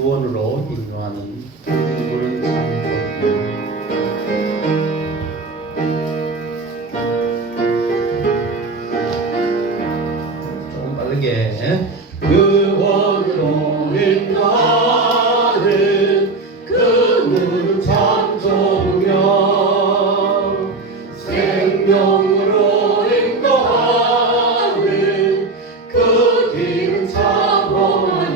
구원으로 인도하는 생물 창조. 조금 빠르게. 구원으로 인도하는 그 참 좋으며 생명으로 인도하는 그 길은 참 험하니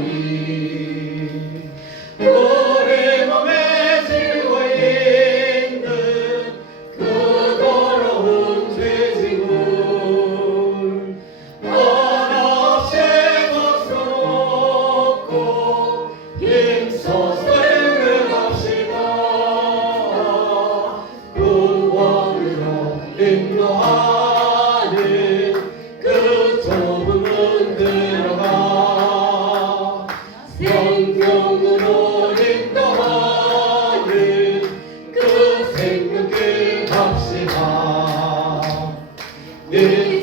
우리 몸에 지고 있는 그 더러운 죄짐을 한없이 벗어놓고 힘써서 행해갑시다. 구원으로 인도하는 그 좁은 문 들어가 생명으로 인도하는 그 생명길 갑시다. 이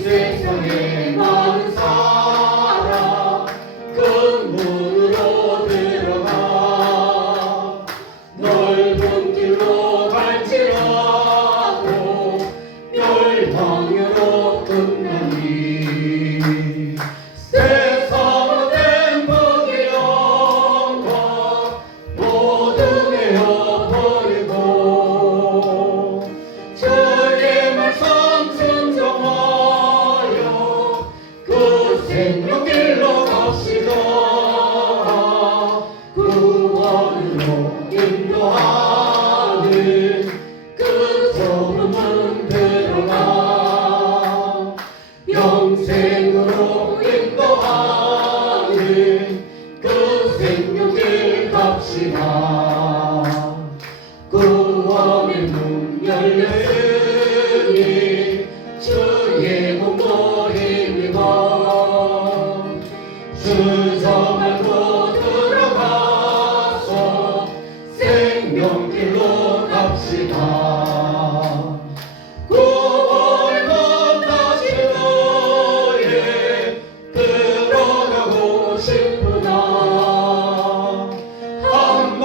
세상에 많은 사람 큰 문으로 들어가 넓은 길로 갈지라도 멸망으로 끝나니 세상 된 복의 영광 모두 내어버리고 주의 말씀 순종하여 그 생명길로 갑시다. 구원으로 인도하는 그 좁은 문 들어가 영생으로 인도하는 그 생명길 갑시다. 구원의 문 열렸으니 주의 몸도 힘입어 주저말고 들어가서 생명길로 갑시다. 구원의 문 다시 너에 들어가고 싶구나. 한 번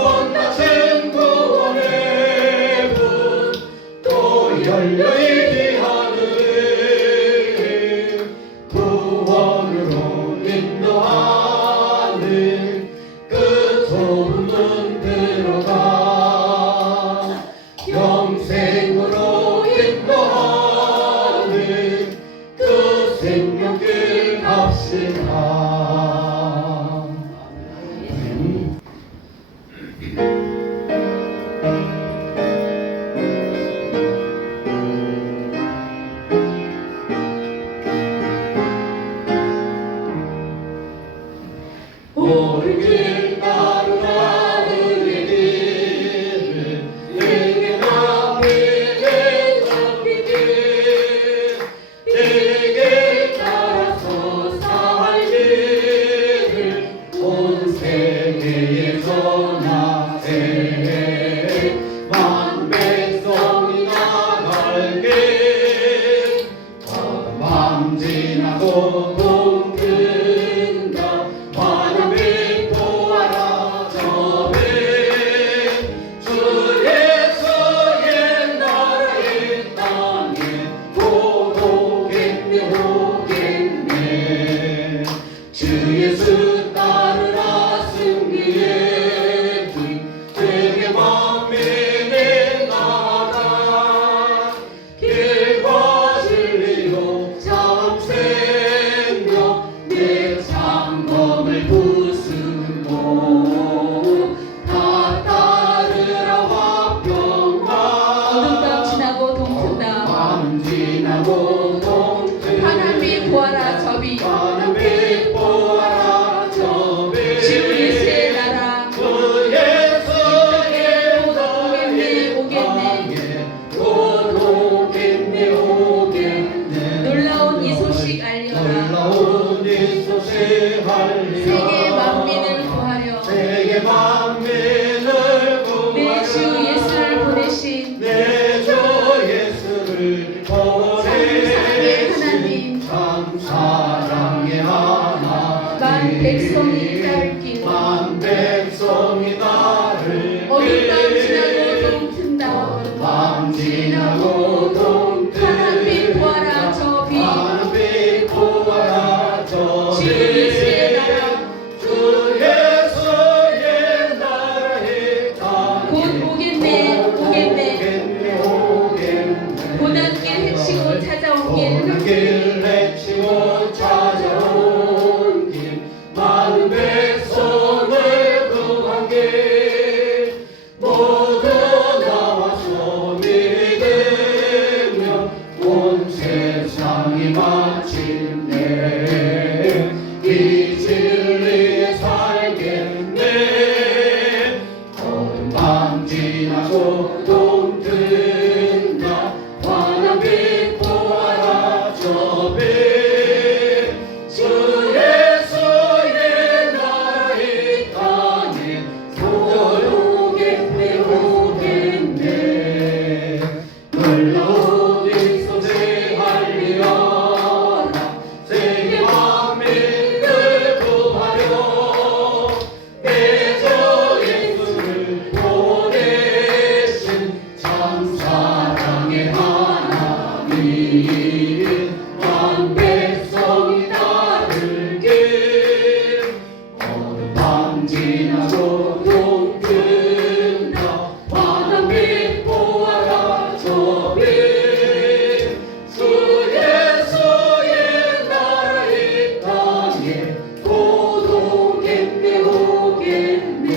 밤 지나고 동 튼다 하늘빛 보아라 저 빛 하늘빛 보아라 저 빛 주의 나라 주 예수의 나라에 곧 오겠네 오겠네 오겠네 고난길 헤치고 찾아온 길 길 헤치고 찾아온 길 많은 백성을 구한 길 모두 나와서 믿으며 온 세상이 마침내 이 진리에 살겠네 어둠 밤 지나고 동 뜬다 환한 빛 보아라 저 빛 주 예수의 나라 이 땅에 곧 오겠네 오겠네 흘러오니 선대하리라 세계 만민을 구하려 내저 예수를 보내신 참 사랑의 하나님 만 백성이 따르길 어느 밤 지나고 동 뜬다 환한 빛 보아라 저 빛 주 예수의 나라 이 땅에 곧 오겠네 오겠네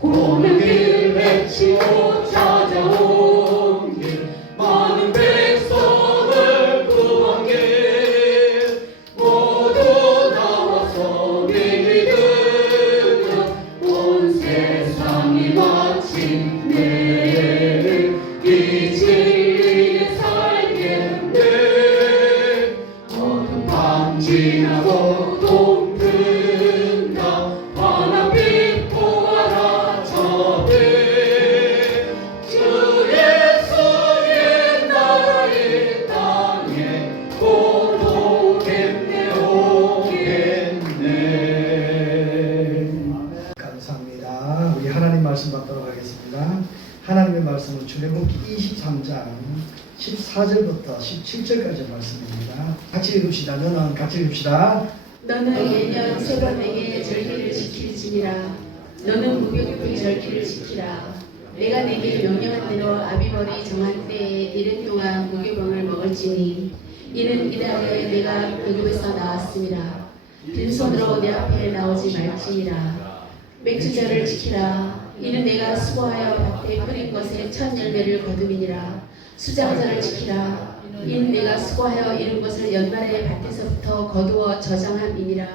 고는 길 헤치고 찾아온 길 많은 백성을 구한 길 모두 나와서 믿으며 온 세상이 마침내 이 진리에 살겠네 어둠 밤 지나고 동 뜬다 환한 빛 보아라 저 빛 주 예수의 나라 이 땅에 곧 오겠네 오겠네 감사합니다. 우리 하나님 말씀 받도록 하겠습니다. 하나님의 말씀은 출애굽기 23장 14절부터 17절까지 말씀입니다. 같이 읽읍시다. 너는 같이 읽읍시다. 너는 매년 세 번에게 절기를 지킬지니라 너는 무교풀 절기를 지키라 내가 내게 명령한 대로 아비벌이 정한 때에 이른 동안 무교병을 먹을지니 이는 이달에 내가 애굽에서 나왔음이라 빈손으로 내 앞에 나오지 말지니라 맥주절을 지키라 이는 내가 수고하여 밭에 뿌린 것의 첫 열매를 거둠이니라 수장절을 지키라 이는 내가 수고하여 이룬 것을 연말에 밭에서부터 거두어 저장함이니라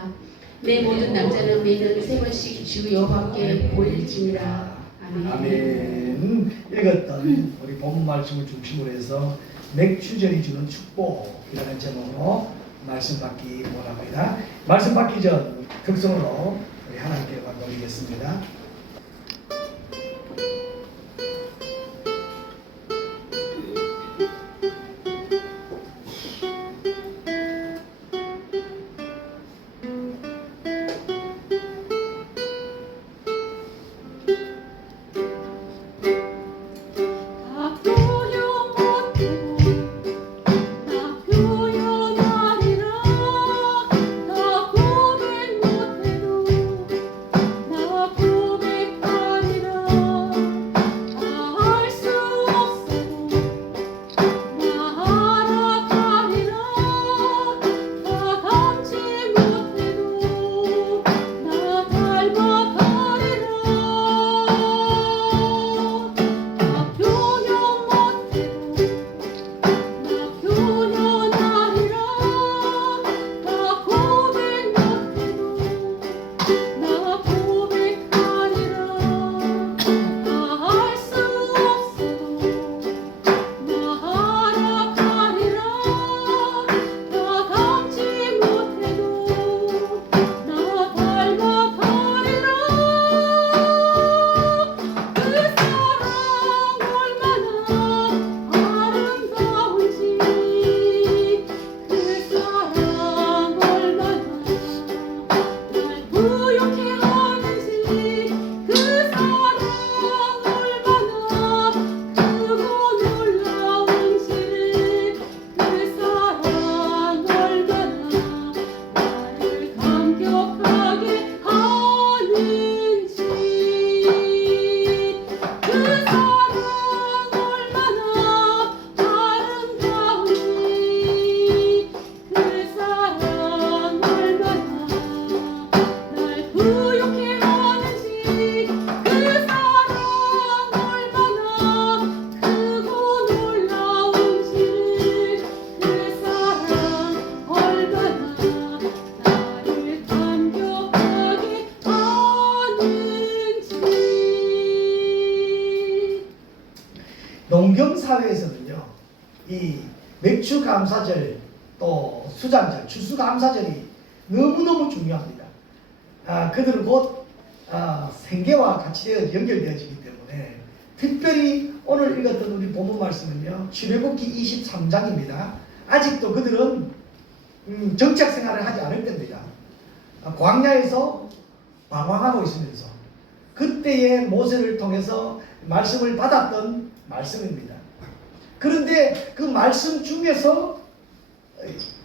내 모든 남자는 매년 세 번씩 주 여호와께 보일지니라 아멘. 아멘. 읽었던 우리 본문 말씀을 중심으로 해서 맥주절이 주는 축복이라는 제목으로 말씀 받기 원합니다. 말씀 받기 전 극성으로 우리 하나님께 관계 올리겠습니다. 나 고백 못해도 사회에서는요, 이 맥주 감사절 또 수장절, 추수감사절이 너무너무 중요합니다. 그들은 곧 생계와 같이 되어 연결되어지기 때문에 특별히 오늘 읽었던 우리 본문 말씀은요, 출애굽기 23장입니다. 아직도 그들은 정착 생활을 하지 않을 때입니다. 광야에서 방황하고 있으면서 그때의 모세를 통해서 말씀을 받았던 말씀입니다. 그런데 그 말씀 중에서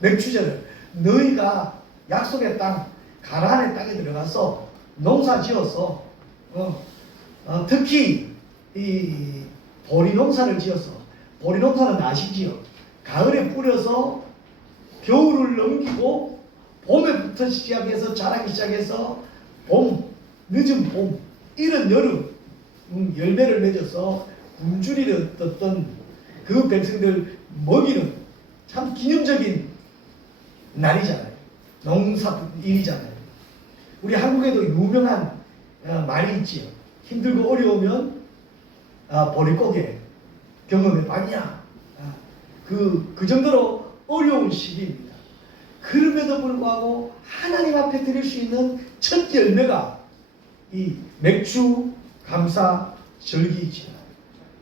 맥주절을 너희가 약속의 땅 가나안의 땅에 들어가서 농사 지어서 특히 이 보리 농사를 지어서, 보리 농사는 아시지요? 가을에 뿌려서 겨울을 넘기고 봄에부터 시작해서 자라기 시작해서 봄, 늦은 봄, 이른 여름 열매를 맺어서 굶주리를 떴던 그 백성들 먹이는 참 기념적인 날이잖아요. 농사일이잖아요. 우리 한국에도 유명한 말이 있지요. 힘들고 어려우면 보릿고개 경험해봤냐. 그 정도로 어려운 시기입니다. 그럼에도 불구하고 하나님 앞에 드릴 수 있는 첫 열매가 이 맥주 감사 절기이죠.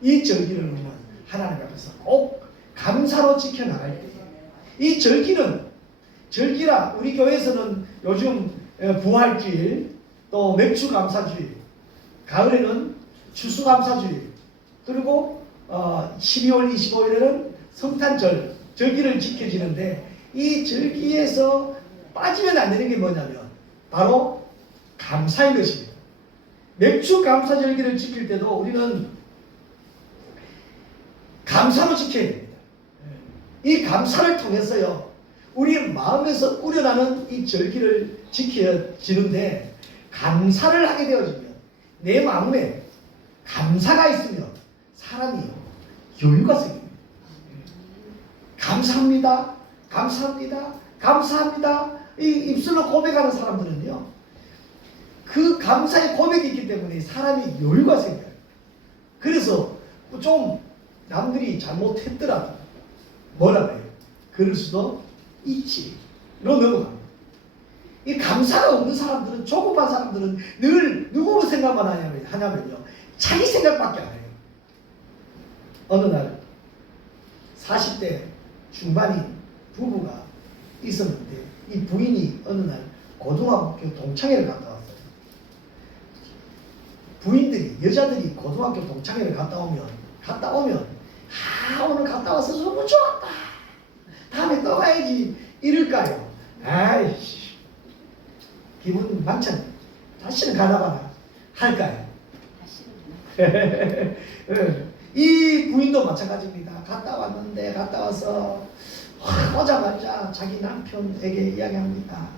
이 절기를 우리는 하나님 앞에서 꼭 감사로 지켜나갈 때, 이 절기라 우리 교회에서는 요즘 부활주일, 또 맥주 감사주일, 가을에는 추수 감사주일, 그리고 12월 25일에는 성탄절 절기를 지켜지는데, 이 절기에서 빠지면 안 되는 게 뭐냐면 바로 감사인 것입니다. 맥주 감사 절기를 지킬 때도 우리는 감사로 지켜야 됩니다. 이 감사를 통해서요, 우리 마음에서 우러나는 이 절기를 지켜지는데, 감사를 하게 되어지면, 내 마음에 감사가 있으면 사람이 여유가 생깁니다. 감사합니다, 감사합니다, 감사합니다. 이 입술로 고백하는 사람들은요, 그 감사의 고백이 있기 때문에 사람이 여유가 생겨요. 그래서 좀 남들이 잘못했더라도 뭐라고 해요? 그럴 수도 있지. 로 넘어갑니다. 이 감사가 없는 사람들은, 조급한 사람들은 늘 누구 생각만 하냐면요, 자기 생각밖에 안 해요. 어느 날 40대 중반인 부부가 있었는데, 이 부인이 어느 날 고등학교 동창회를 갔다 왔어요. 부인들이, 여자들이 고등학교 동창회를 갔다 오면 오늘 갔다 와서 너무 좋았다, 다음에 또 가야지 이럴까요? 아이씨, 기분 만찬 다시는 가다가나 할까요? 이 부인도 마찬가지입니다. 갔다 왔는데, 갔다 와서 오자마자 자기 남편에게 이야기합니다.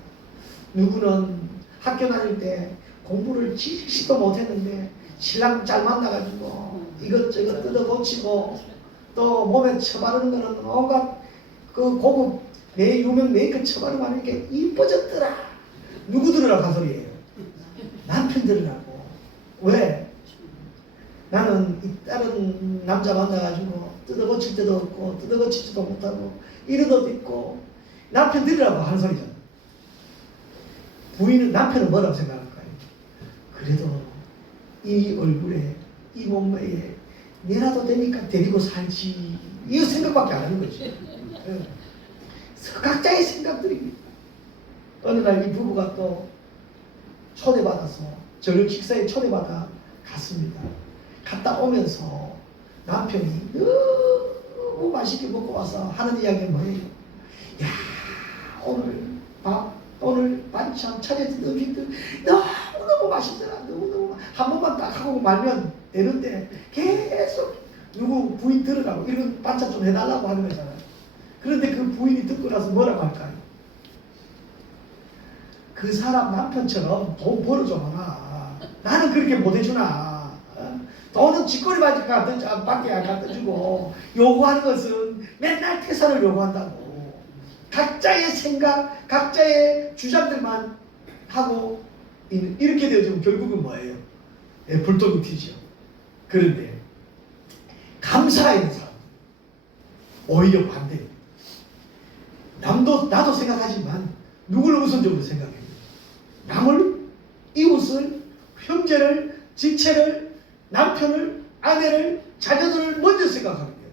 누구는 학교 다닐 때 공부를 지식도 못했는데 신랑 잘 만나가지고 이것저것 뜯어 고치고, 또 몸에 쳐바르는 거는 온갖 그 고급 유명 메이크업 쳐바르고 하는 게 이뻐졌더라. 누구 들으라고 한 소리예요? 남편 들으라고. 왜? 나는 다른 남자 만나가지고 뜯어 고칠 때도 없고 뜯어 고치지도 못하고 이러도 있고, 남편 들으라고 하는 소리잖아. 부인은, 남편은 뭐라고 생각할까요? 그래도 이 얼굴에, 이 몸매에 내라도 되니까 데리고 살지, 이 생각밖에 안 하는 거지. 각자의 생각들입니다. 어느 날 이 부부가 또 초대받아서 저녁 식사에 초대받아 갔습니다. 갔다 오면서 남편이 너무 맛있게 먹고 와서 하는 이야기가 뭐예요? 야, 오늘 반찬 차려진 음식들 너무너무 맛있더라. 너무너무. 한 번만 딱 하고 말면 되는데 계속 누구 부인 들으라고, 이런 반찬 좀 해달라고 하는 거잖아요. 그런데 그 부인이 듣고 나서 뭐라고 할까요? 그 사람 남편처럼 돈 벌어줘라. 나는 그렇게 못해주나. 돈은 쥐꼬리 밖에 안 갖다 주고, 요구하는 것은 맨날 퇴사를 요구한다고. 각자의 생각, 각자의 주장들만 하고 이렇게 되어지면 결국은 뭐예요? 불똥이 튀죠. 그런데 감사가 있는 사람, 오히려 반대입니다. 나도 생각하지만 누구를 우선적으로 생각해요? 남을, 이웃을, 형제를, 지체를, 남편을, 아내를, 자녀들을 먼저 생각하는 거예요.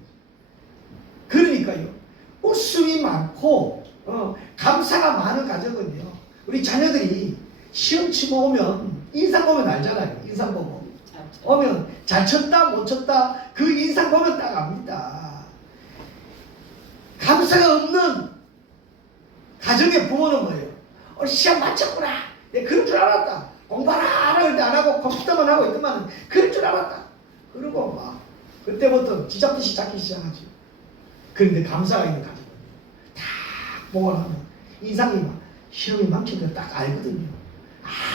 그러니까요, 웃음이 많고 감사가 많은 가정은요, 우리 자녀들이 시험 치고 오면 인상 보면 알잖아요. 인상 보고 오면 잘 쳤다 못 쳤다 그 인상 보면 딱 압니다. 감사가 없는 가정의 부모는 뭐예요? 시험 맞췄구나. 내가 그럴 줄 알았다. 공부하라 할 때 안 하고 컴퓨터만 하고 있더만 그럴 줄 알았다. 그러고 막 그때부터 지잡듯이 잡기 시작하지. 그런데 감사가 있는 가정은 다 보고 나면 인상이 막 시험이 망친 걸 딱 알거든요.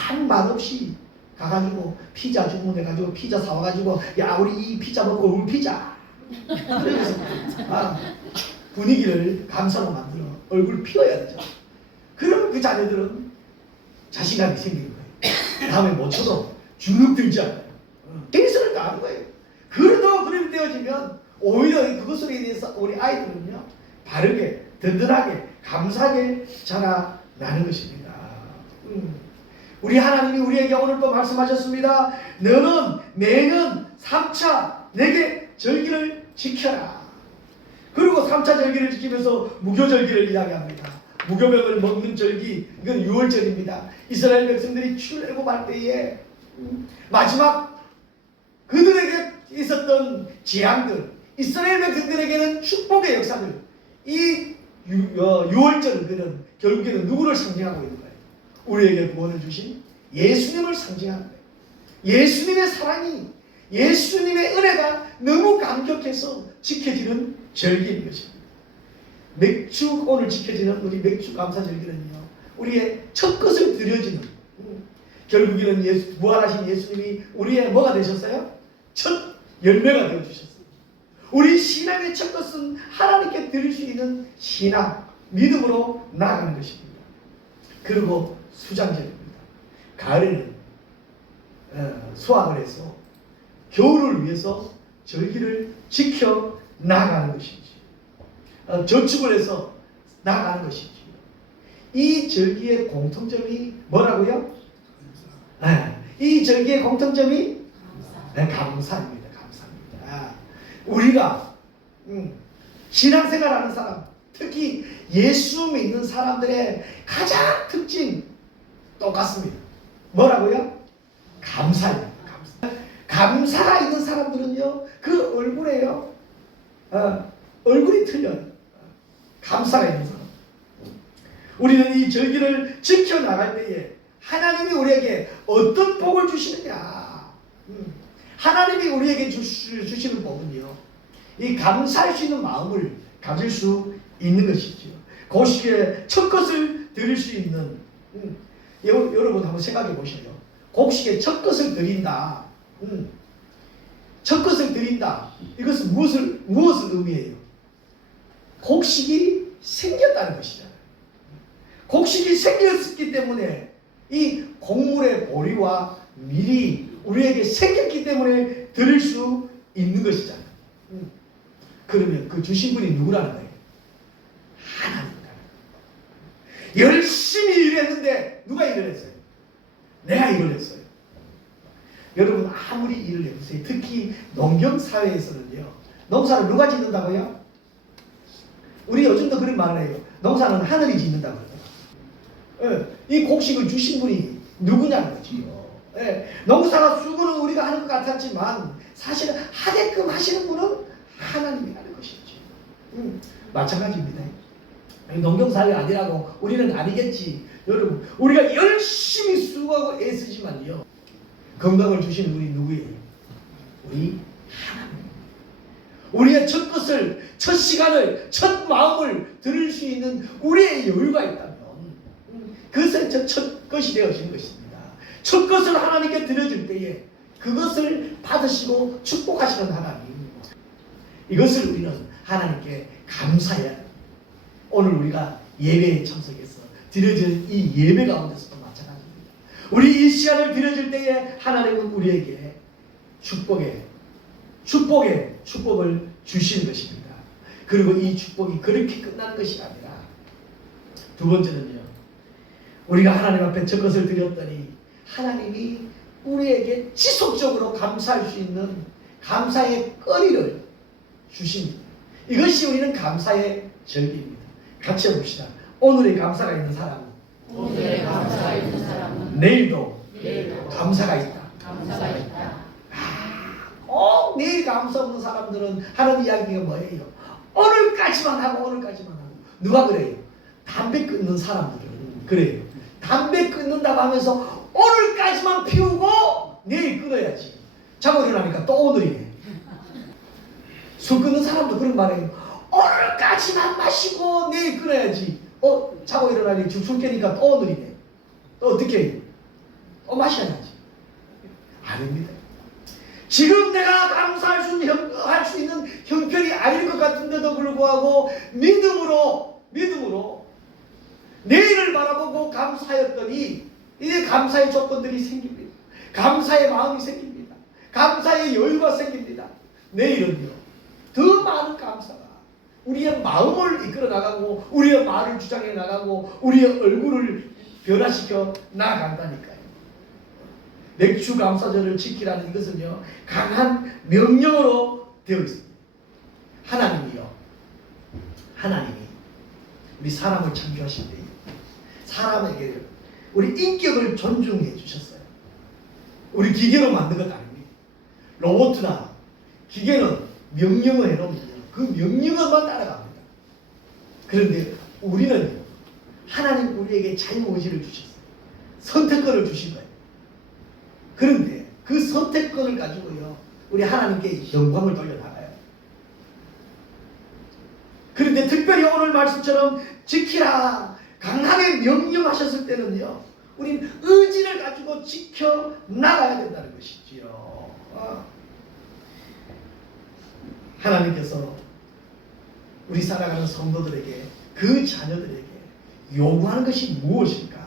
아무 말 없이 가가지고 피자 주문해가지고 피자 사와가지고 야 우리 이 피자 먹고 울 피자. 그래서 분위기를 감사로 만들어 얼굴 피워야 되죠. 그러면 그 자녀들은 자신감이 생기는 거예요. 다음에 못 쳐도 주눅 들지 않아요. 텐션을 다하는 거예요. 그래도 그림이 떼어지면 오히려 그것으로 인해서 우리 아이들은요 바르게 든든하게 감사하게 자라나는 것입니다. 우리 하나님이 우리에게 오늘 또 말씀하셨습니다. 너는 매년 3차 내게 절기를 지켜라. 그리고 3차 절기를 지키면서 무교절기를 이야기합니다. 무교병을 먹는 절기, 이건 6월절입니다. 이스라엘 백성들이 출애굽할 때에 마지막 그들에게 있었던 재앙들, 이스라엘 백성들에게는 축복의 역사들, 이 6월절은 그는 결국에는 누구를 상징하고 있는 거예요? 우리에게 구원을 주신 예수님을 상징하는 거예요. 예수님의 사랑이, 예수님의 은혜가 너무 감격해서 지켜지는 절기인 것입니다. 맥주 오늘 지켜지는 우리 맥주 감사절기는요, 우리의 첫 것을 드려지는, 결국에는 부활하신 예수님이 우리의 뭐가 되셨어요? 첫 열매가 되어주셨어요. 우리 신앙의 첫 것은 하나님께 드릴 수 있는 신앙, 믿음으로 나아가는 것입니다. 그리고 수장절입니다. 가을에는 수확을 해서 겨울을 위해서 절기를 지켜 나아가는 것이지, 저축을 해서 나아가는 것이지. 이 절기의 공통점이 뭐라고요? 이 절기의 공통점이 감사입니다. 감사입니다. 우리가 신앙생활하는 사람, 특히 예수 믿는 사람들의 가장 특징 똑같습니다. 뭐라고요? 감사입니다. 감사가 있는 사람들은요, 그 얼굴에요, 얼굴이 틀려요. 감사가 있는 사람. 우리는 이 절기를 지켜나갈 때에 하나님이 우리에게 어떤 복을 주시느냐, 하나님이 우리에게 주시는 복은요, 이 감사할 수 있는 마음을 가질 수 있는 것이죠. 그 시기에 첫 것을 드릴 수 있는, 여러분 한번 생각해 보셔요. 곡식에 첫 것을 드린다. 첫 것을 드린다. 이것은 무엇을 의미해요? 곡식이 생겼다는 것이잖아요. 곡식이 생겼기 때문에 이 곡물의 보리와 밀이 우리에게 생겼기 때문에 드릴 수 있는 것이잖아요. 그러면 그 주신 분이 누구라는 거예요? 하나님입니다. 열심히 일했는데 누가 일을 했어요? 내가 일을 했어요. 여러분 아무리 일을 해보세요. 특히 농경사회에서는요, 농사를 누가 짓는다고요? 우리 요즘도 그런 말을 해요. 농사는 하늘이 짓는다고 그러더라고요. 이 곡식을 주신 분이 누구냐는 거지요. 농사가 수고는 우리가 하는 것 같았지만 사실은 하게끔 하시는 분은 하나님이라는 것이죠. 마찬가지입니다. 농경사회 아니라고 우리는 아니겠지. 여러분 우리가 열심히 수고하고 애쓰지만요, 건강을 주시는 분이 누구예요? 우리 하나님. 우리의 첫 것을, 첫 시간을, 첫 마음을 드릴 수 있는 우리의 여유가 있다면 그것은 첫 것이 되어진 것입니다. 첫 것을 하나님께 드려줄 때에 그것을 받으시고 축복하시는 하나님, 이것을 우리는 하나님께 감사해야 합니다. 오늘 우리가 예배에 참석해서 드려질 이 예배 가운데서도 마찬가지입니다. 우리 이 시간을 드려질 때에 하나님은 우리에게 축복을 주시는 것입니다. 그리고 이 축복이 그렇게 끝나는 것이 아니라 두 번째는요. 우리가 하나님 앞에 저것을 드렸더니 하나님이 우리에게 지속적으로 감사할 수 있는 감사의 거리를 주십니다. 이것이 우리는 감사의 절기입니다. 같이 해봅시다. 오늘의 감사가 있는 사람은 오늘의 감사가 있는 사람은 내일도 내일도 감사가 있다. 감사가 있다. 내일 감사 없는 사람들은 하는 이야기가 뭐예요? 오늘까지만 하고 오늘까지만 하고. 누가 그래요? 담배 끊는 사람들은 그래요. 담배 끊는다고 하면서 오늘까지만 피우고 내일 끊어야지. 자고 일어나니까 또 오늘이네. 술 끊는 사람도 그런 말이에요. 오늘까지만 마시고 내일 끊어야지. 자고 일어나니 술 깨니까 또 오늘이네. 또 어떻게 해요? 마셔야지. 아닙니다. 지금 내가 감사할 수 있는 형편이 아닐 것 같은데도 불구하고 믿음으로 내일을 바라보고 감사했더니 이제 감사의 조건들이 생깁니다. 감사의 마음이 생깁니다. 감사의 여유가 생깁니다. 내일은요. 더 많은 감사가 우리의 마음을 이끌어 나가고 우리의 말을 주장해 나가고 우리의 얼굴을 변화시켜 나간다니까요. 맥주 감사절을 지키라는 이것은요 강한 명령으로 되어 있습니다. 하나님이 우리 사람을 창조하실 때 사람에게 우리 인격을 존중해 주셨어요. 우리 기계로 만든 것 아닙니다. 로봇이나 기계는 명령을 해놓으면 그 명령어만 따라갑니다. 그런데 우리는 하나님 우리에게 자유의지를 주셨어요. 선택권을 주신 거예요. 그런데 그 선택권을 가지고요 우리 하나님께 영광을 돌려나가요. 그런데 특별히 오늘 말씀처럼 지키라 강하게 명령하셨을 때는요 우리는 의지를 가지고 지켜나가야 된다는 것이지요. 하나님께서 우리 살아가는 성도들에게 그 자녀들에게 요구하는 것이 무엇일까?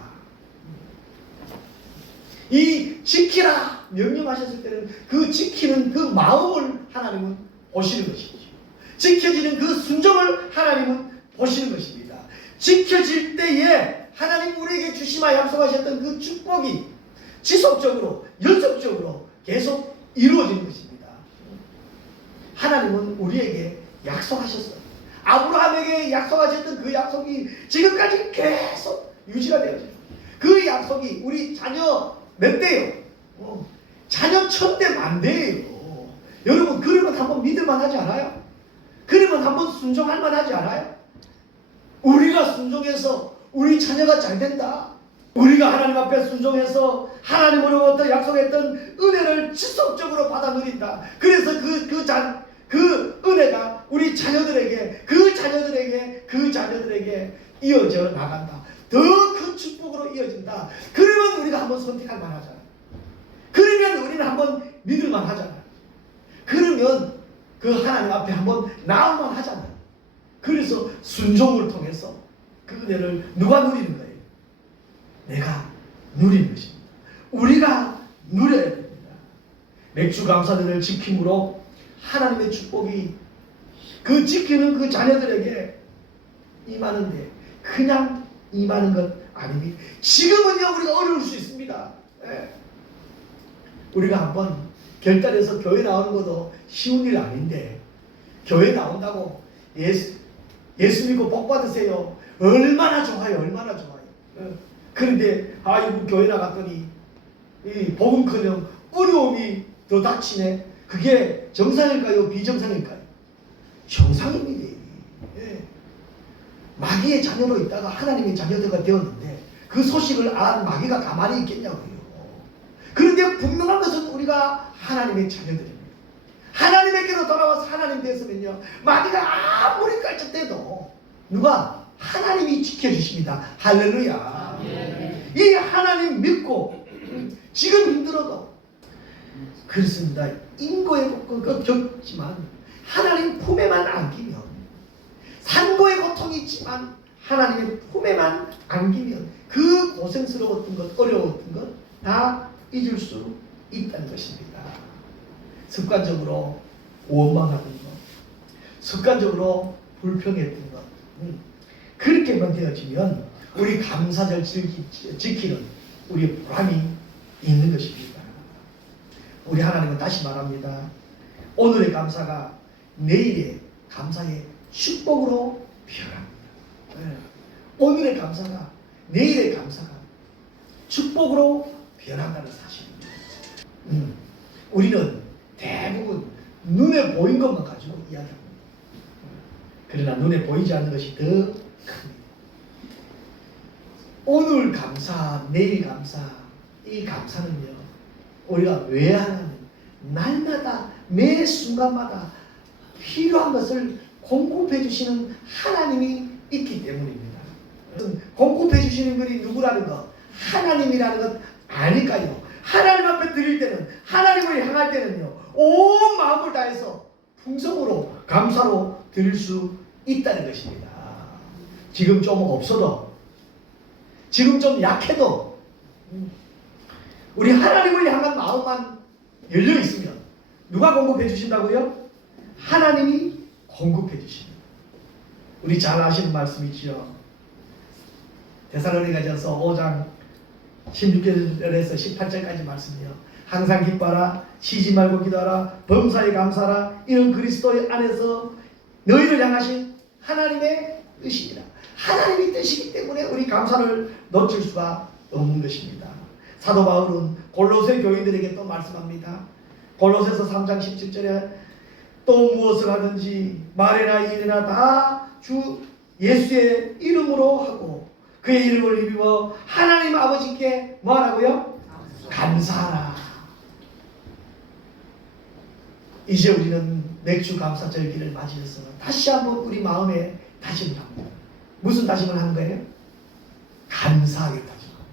이 지키라 명령하셨을 때는 그 지키는 그 마음을 하나님은 보시는 것이죠. 지켜지는 그 순종을 하나님은 보시는 것입니다. 지켜질 때에 하나님 우리에게 주시마 약속하셨던 그 축복이 지속적으로 연속적으로 계속 이루어지는 것입니다. 하나님은 우리에게 약속하셨어요. 아브라함에게 약속하셨던 그 약속이 지금까지 계속 유지가 되어져요. 그 약속이 우리 자녀 몇 대요? 자녀 1000대 만대예요. 여러분 그러면 한번 믿을만 하지 않아요? 그러면 한번 순종할 만하지 않아요? 우리가 순종해서 우리 자녀가 잘 된다. 우리가 하나님 앞에 순종해서 하나님으로부터 약속했던 은혜를 지속적으로 받아 누린다. 그래서 그 은혜가 우리 자녀들에게 그 자녀들에게 이어져 나간다. 더 큰 축복으로 이어진다. 그러면 우리가 한번 선택할 만하잖아. 그러면 우리는 한번 믿을 만하잖아. 그러면 그 하나님 앞에 한번 나올 만하잖아. 그래서 순종을 통해서 그 은혜를 누가 누리는 거예요? 내가 누리는 것입니다. 우리가 누려야 됩니다. 맥주 감사절을 지킴으로 하나님의 축복이 그 지키는 그 자녀들에게 임하는데 그냥 임하는 것 아닙니다. 지금은요 우리가 어려울 수 있습니다. 우리가 한번 결단해서 교회 나오는 것도 쉬운 일 아닌데 교회 나온다고 예수 믿고 복 받으세요. 얼마나 좋아요. 얼마나 좋아요. 그런데 아이고 교회 나갔더니 이 복음커녕 어려움이 더 닥치네. 그게 정상일까요? 비정상일까요? 정상입니다. 마귀의 자녀로 있다가 하나님의 자녀들가 되었는데 그 소식을 안 마귀가 가만히 있겠냐고요. 그런데 분명한 것은 우리가 하나님의 자녀들입니다. 하나님에게로 돌아와서 하나님 됐으면요 마귀가 아무리 깔짝대도 누가? 하나님이 지켜주십니다. 할렐루야. 이 하나님 믿고 지금 힘들어도 그렇습니다. 인고의 고통을 겪지만 하나님 품에만 안기면 산고의 고통이 있지만 하나님의 품에만 안기면 그 고생스러웠던 것, 어려웠던 것 다 잊을 수 있다는 것입니다. 습관적으로 원망하는 것, 습관적으로 불평했던 것. 그렇게만 되어지면 우리 감사절 지키는 우리 보람이 있는 것입니다. 우리 하나님은 다시 말합니다. 오늘의 감사가 내일의 감사의 축복으로 변합니다. 오늘의 감사가 내일의 감사가 축복으로 변한다는 사실입니다. 우리는 대부분 눈에 보인 것만 가지고 이야기합니다. 그러나 눈에 보이지 않는 것이 더 큽니다. 오늘 감사, 내일 감사, 이 감사는요, 우리가 왜 하냐면 날마다 매 순간마다 필요한 것을 공급해 주시는 하나님이 있기 때문입니다. 공급해 주시는 분이 누구라는 것, 하나님이라는 것 아닐까요? 하나님 앞에 드릴 때는, 하나님을 향할 때는요, 온 마음을 다해서 풍성으로 감사로 드릴 수 있다는 것입니다. 지금 좀 없어도, 지금 좀 약해도 우리 하나님을 향한 마음만 열려 있으면 누가 공급해 주신다고요? 하나님이 공급해 주십니다. 우리 잘 아시는 말씀이지요. 데살로니가전서 5장 16절에서 18절까지 말씀이요. 항상 기뻐하라, 쉬지 말고 기도하라, 범사에 감사하라. 이는 그리스도의 안에서 너희를 향하신 하나님의 뜻이니라. 하나님의 뜻이기 때문에 우리 감사를 놓칠 수가 없는 것입니다. 사도 바울은 골로새 교인들에게 또 말씀합니다. 골로새서 3장 17절에 또 무엇을 하든지 말이나 일이나 다 주 예수의 이름으로 하고 그의 이름을 입어 하나님 아버지께 뭐하라고요? 감사하라. 이제 우리는 맥주 감사절기를 맞이해서 다시 한번 우리 마음에 다짐을 합니다. 무슨 다짐을 하는 거예요? 감사하게 다짐합니다.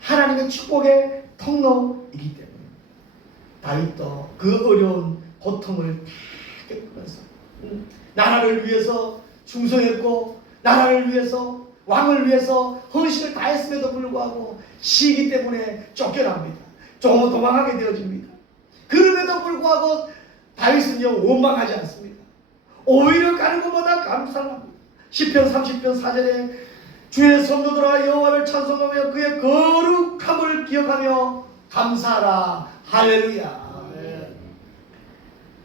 하나님의 축복의 통로이기 때문에 다윗도 그 어려운 고통을 다 겪으면서 나라를 위해서 충성했고 나라를 위해서 왕을 위해서 헌신을 다했음에도 불구하고 시기 때문에 쫓겨납니다. 도망하게 되어집니다. 그럼에도 불구하고 다윗은요 원망하지 않습니다. 오히려 가는 것보다 감사를 합니다. 시편 30편 4절에 주의 성도들아 여호와를 찬송하며 그의 거룩함을 기억하며 감사하라. 할렐루야.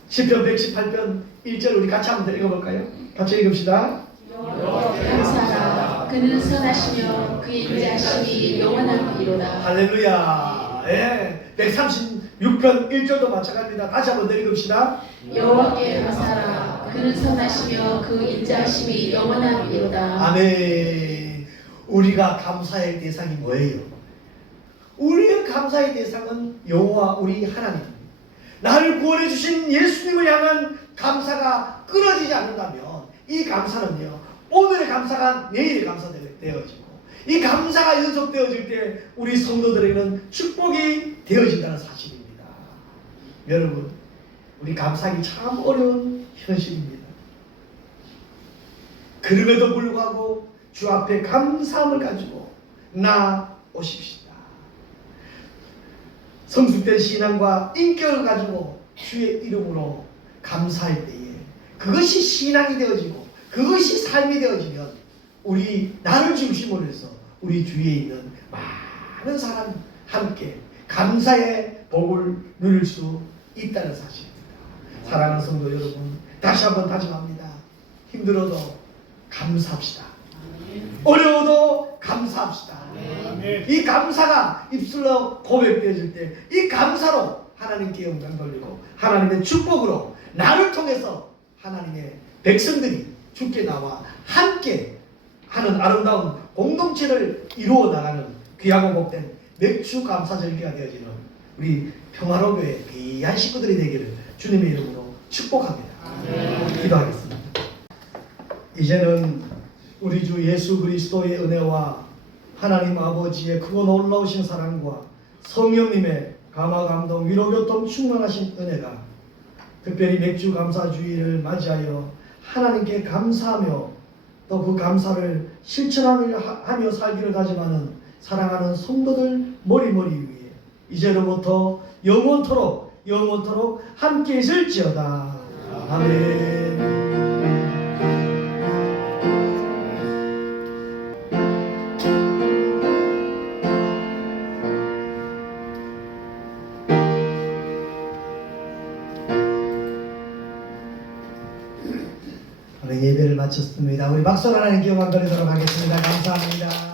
시편 118편 1절 우리 같이 한번 읽어볼까요? 같이 읽읍시다. 감사하라. 그는 선하시며 그의 인자하심이 영원하리로다. 할렐루야. 136편 1절도 마찬가지입니다. 다시 한번 읽읍시다. 여호와께 감사하라. 그는 선하시며 그 인자하심이 영원하리로다. 아멘. 우리가 감사의 대상이 뭐예요? 우리의 감사의 대상은 여호와 우리 하나님. 나를 구원해 주신 예수님을 향한 감사가 끊어지지 않는다면 이 감사는요 오늘의 감사가 내일의 감사가 되어지고 이 감사가 연속되어질 때 우리 성도들에게는 축복이 되어진다는 사실입니다. 여러분 우리 감사하기 참 어려운 현실입니다. 그럼에도 불구하고 주 앞에 감사함을 가지고 나오십시다. 성숙된 신앙과 인격을 가지고 주의 이름으로 감사할 때에 그것이 신앙이 되어지고 그것이 삶이 되어지면 우리 나를 중심으로 해서 우리 주위에 있는 많은 사람 함께 감사의 복을 누릴 수 있다는 사실입니다. 사랑하는 성도 여러분 다시 한번 다짐합니다. 힘들어도 감사합시다. 어려워도 감사합시다. 이 감사가 입술로 고백되어질 때 이 감사로 하나님께 영광 돌리고 하나님의 축복으로 나를 통해서 하나님의 백성들이 주께 나와 함께 하는 아름다운 공동체를 이루어 나가는 귀하고 복된 맥주 감사절기가 되어지는 우리 평화로교회 귀한 식구들이 되기를 주님의 이름으로 축복합니다. 기도하겠습니다. 이제는 우리 주 예수 그리스도의 은혜와 하나님 아버지의 크고 놀라우신 사랑과 성령님의 감화 감동 위로 교통 충만하신 은혜가 특별히 맥주 감사주의를 맞이하여 하나님께 감사하며 또 그 감사를 실천하며 살기를 다짐하는 사랑하는 성도들 머리머리 위에 이제로부터 영원토록 함께 있을지어다. 아멘. 오늘 예배를 마쳤습니다. 우리 박수 하나님 기억만 드리도록 하겠습니다. 감사합니다.